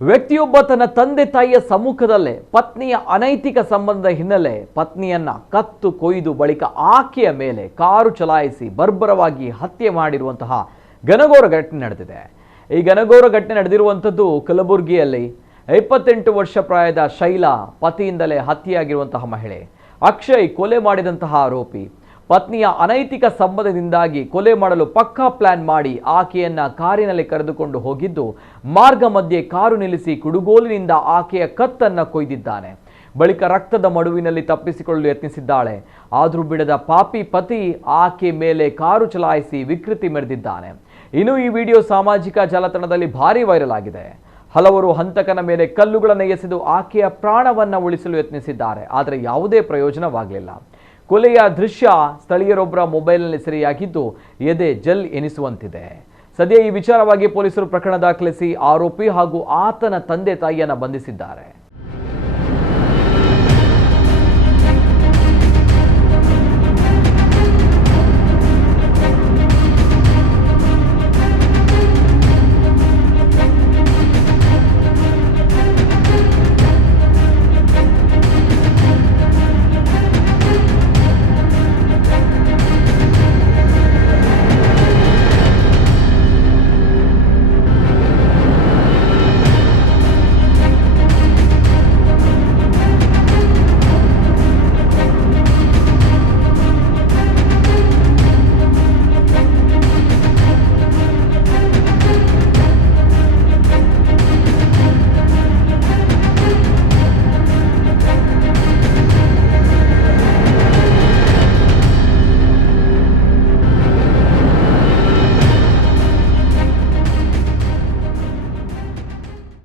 ವ್ಯಕ್ತಿಯೊಬ್ಬ ತನ್ನ ತಂದೆ ತಾಯಿಯ ಸಮ್ಮುಖದಲ್ಲೇ ಪತ್ನಿಯ ಅನೈತಿಕ ಸಂಬಂಧದ ಹಿನ್ನೆಲೆ ಪತ್ನಿಯನ್ನ ಕತ್ತು ಕೊಯ್ದು ಬಳಿಕ ಆಕೆಯ ಮೇಲೆ ಕಾರು ಚಲಾಯಿಸಿ ಬರ್ಬರವಾಗಿ ಹತ್ಯೆ ಮಾಡಿರುವಂತಹ ಘನಘೋರ ಘಟನೆ ನಡೆದಿದೆ. ಈ ಘನಘೋರ ಘಟನೆ ನಡೆದಿರುವಂಥದ್ದು ಕಲಬುರಗಿಯಲ್ಲಿ 28 ವರ್ಷ ಪ್ರಾಯದ ಶೈಲಾ ಪತಿಯಿಂದಲೇ ಹತ್ಯೆಯಾಗಿರುವಂತಹ ಮಹಿಳೆ. ಅಕ್ಷಯ್ ಕೊಲೆ ಮಾಡಿದಂತಹ ಆರೋಪಿ ಪತ್ನಿಯ ಅನೈತಿಕ ಸಂಬಂಧದಿಂದಾಗಿ ಕೊಲೆ ಮಾಡಲು ಪಕ್ಕಾ ಪ್ಲಾನ್ ಮಾಡಿ ಆಕೆಯನ್ನ ಕಾರಿನಲ್ಲಿ ಕರೆದುಕೊಂಡು ಹೋಗಿದ್ದು ಮಾರ್ಗ ಮಧ್ಯೆ ಕಾರು ನಿಲ್ಲಿಸಿ ಕುಡುಗೋಲಿನಿಂದ ಆಕೆಯ ಕತ್ತನ್ನು ಕೊಯ್ದಿದ್ದಾನೆ. ಬಳಿಕ ರಕ್ತದ ಮಡುವಿನಲ್ಲಿ ತಪ್ಪಿಸಿಕೊಳ್ಳಲು ಯತ್ನಿಸಿದ್ದಾಳೆ. ಆದರೂ ಬಿಡದ ಪಾಪಿ ಪತಿ ಆಕೆ ಮೇಲೆ ಕಾರು ಚಲಾಯಿಸಿ ವಿಕೃತಿ ಮೆರೆದಿದ್ದಾನೆ. ಇನ್ನು ಈ ವಿಡಿಯೋ ಸಾಮಾಜಿಕ ಜಾಲತಾಣದಲ್ಲಿ ಭಾರಿ ವೈರಲ್ ಆಗಿದೆ. ಹಲವರು ಹಂತಕನ ಮೇಲೆ ಕಲ್ಲುಗಳನ್ನು ಎಸೆದು ಆಕೆಯ ಪ್ರಾಣವನ್ನು ಉಳಿಸಲು ಯತ್ನಿಸಿದ್ದಾರೆ. ಆದರೆ ಯಾವುದೇ ಪ್ರಯೋಜನವಾಗಲಿಲ್ಲ. ಕೊಲೆಯ ದೃಶ್ಯ ಸ್ಥಳೀಯರೊಬ್ಬರ ಮೊಬೈಲ್ನಲ್ಲಿ ಸೆರೆಯಾಗಿದ್ದು ಎದೆ ಜಲ್ ಎನಿಸುವಂತಿದೆ. ಸದ್ಯ ಈ ವಿಚಾರವಾಗಿ ಪೊಲೀಸರು ಪ್ರಕರಣ ದಾಖಲಿಸಿ ಆರೋಪಿ ಹಾಗೂ ಆತನ ತಂದೆ ತಾಯಿಯನ್ನು ಬಂಧಿಸಿದ್ದಾರೆ.